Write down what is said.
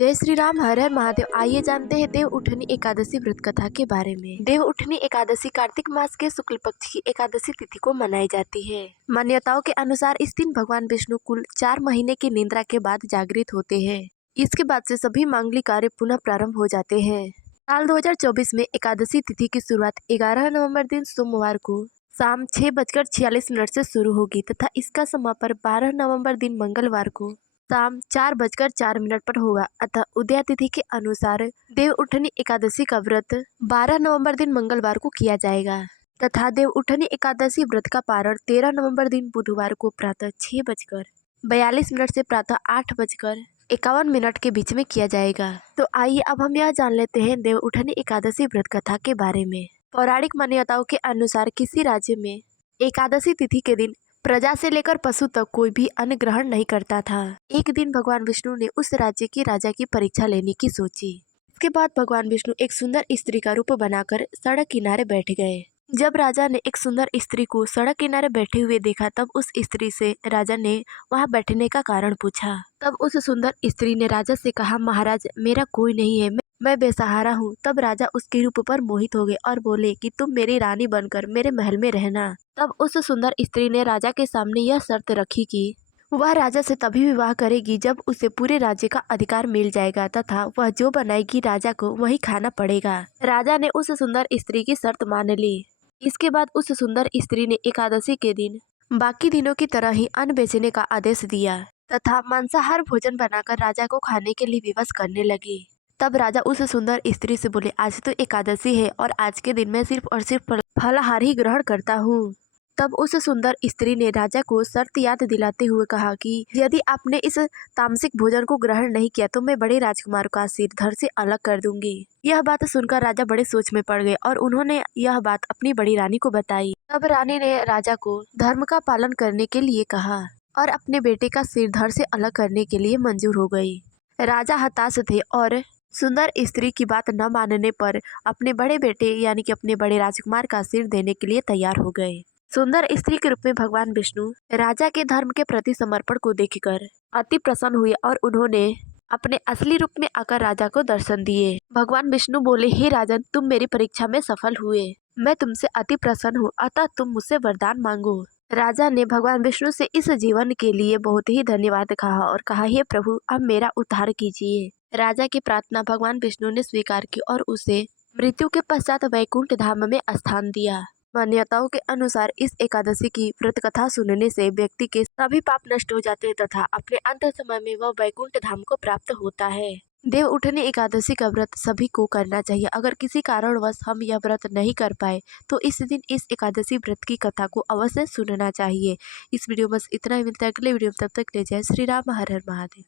जय श्री राम, हर हर महादेव। आइए जानते हैं देव उठनी एकादशी व्रत कथा के बारे में। देव उठनी एकादशी कार्तिक मास के शुक्ल पक्ष की एकादशी तिथि को मनाई जाती है। मान्यताओं के अनुसार इस दिन भगवान विष्णु कुल 4 महीने की निद्रा के बाद जागृत होते हैं। इसके बाद से सभी मांगलिक कार्य पुनः प्रारंभ हो जाते हैं। साल 2024 में एकादशी तिथि की शुरुआत 11 नवम्बर दिन सोमवार को शाम 6:46 से शुरू होगी तथा इसका समापन 12 नवम्बर दिन मंगलवार को शाम 4:04 पर होगा। अतः उदया तिथि के अनुसार देव उठनी एकादशी का व्रत 12 नवंबर दिन मंगलवार को किया जाएगा तथा देव उठनी एकादशी व्रत का पारण 13 नवंबर दिन बुधवार को प्रातः 6:42 से प्रातः 8:51 के बीच में किया जाएगा। तो आइए अब हम यह जान लेते हैं देव उठनी एकादशी व्रत कथा के बारे में। पौराणिक मान्यताओं के अनुसार किसी राज्य में एकादशी तिथि के दिन प्रजा से लेकर पशु तक कोई भी अन्न ग्रहण नहीं करता था। एक दिन भगवान विष्णु ने उस राज्य की राजा की परीक्षा लेने की सोची। इसके बाद भगवान विष्णु एक सुंदर स्त्री का रूप बनाकर सड़क किनारे बैठ गए। जब राजा ने एक सुंदर स्त्री को सड़क किनारे बैठे हुए देखा तब उस स्त्री से राजा ने वहां बैठने का कारण पूछा। तब उस सुंदर स्त्री ने राजा से कहा, महाराज मेरा कोई नहीं है, मैं बेसहारा हूँ। तब राजा उसके रूप पर मोहित हो गए और बोले कि तुम मेरी रानी बनकर मेरे महल में रहना। तब उस सुंदर स्त्री ने राजा के सामने यह शर्त रखी कि वह राजा से तभी विवाह करेगी जब उसे पूरे राज्य का अधिकार मिल जाएगा तथा वह जो बनाएगी राजा को वही खाना पड़ेगा। राजा ने उस सुंदर स्त्री की शर्त मान ली। इसके बाद उस सुंदर स्त्री ने एकादशी के दिन बाकी दिनों की तरह ही अन्न बेचने का आदेश दिया तथा मांसाहार भोजन बनाकर राजा को खाने के लिए विवश करने लगी। तब राजा उस सुंदर स्त्री से बोले, आज तो एकादशी है और आज के दिन मैं सिर्फ और सिर्फ फलाहार ही ग्रहण करता हूँ। तब उस सुंदर स्त्री ने राजा को शर्त याद दिलाते हुए कहा कि यदि आपने इस तामसिक भोजन को ग्रहण नहीं किया तो मैं बड़े राजकुमार का सिर धड़ से अलग कर दूंगी। यह बात सुनकर राजा बड़े सोच में पड़ गए और उन्होंने यह बात अपनी बड़ी रानी को बताई। तब रानी ने राजा को धर्म का पालन करने के लिए कहा और अपने बेटे का सिर धड़ से अलग करने के लिए मंजूर हो गई। राजा हताश थे और सुंदर स्त्री की बात न मानने पर अपने बड़े बेटे यानी कि अपने बड़े राजकुमार का सिर देने के लिए तैयार हो गए। सुंदर स्त्री के रूप में भगवान विष्णु राजा के धर्म के प्रति समर्पण को देखकर अति प्रसन्न हुए और उन्होंने अपने असली रूप में आकर राजा को दर्शन दिए। भगवान विष्णु बोले, हे राजन, तुम मेरी परीक्षा में सफल हुए। मैं तुमसे अति प्रसन्न हूँ, अतः तुम मुझसे वरदान मांगो। राजा ने भगवान विष्णु से इस जीवन के लिए बहुत ही धन्यवाद कहा और कहा, हे प्रभु, अब मेरा उद्धार कीजिए। राजा की प्रार्थना भगवान विष्णु ने स्वीकार की और उसे मृत्यु के पश्चात वैकुंठ धाम में स्थान दिया। मान्यताओं के अनुसार इस एकादशी की व्रत कथा सुनने से व्यक्ति के सभी पाप नष्ट हो जाते हैं तथा अपने अंत समय में वह वैकुंठ धाम को प्राप्त होता है। देव उठनी एकादशी का व्रत सभी को करना चाहिए। अगर किसी कारणवश हम यह व्रत नहीं कर पाए तो इस दिन इस एकादशी व्रत की कथा को अवश्य सुनना चाहिए। इस वीडियो बस इतना ही, मिलता है अगले वीडियो में। तब तक ले जय श्री राम, हर हर महादेव।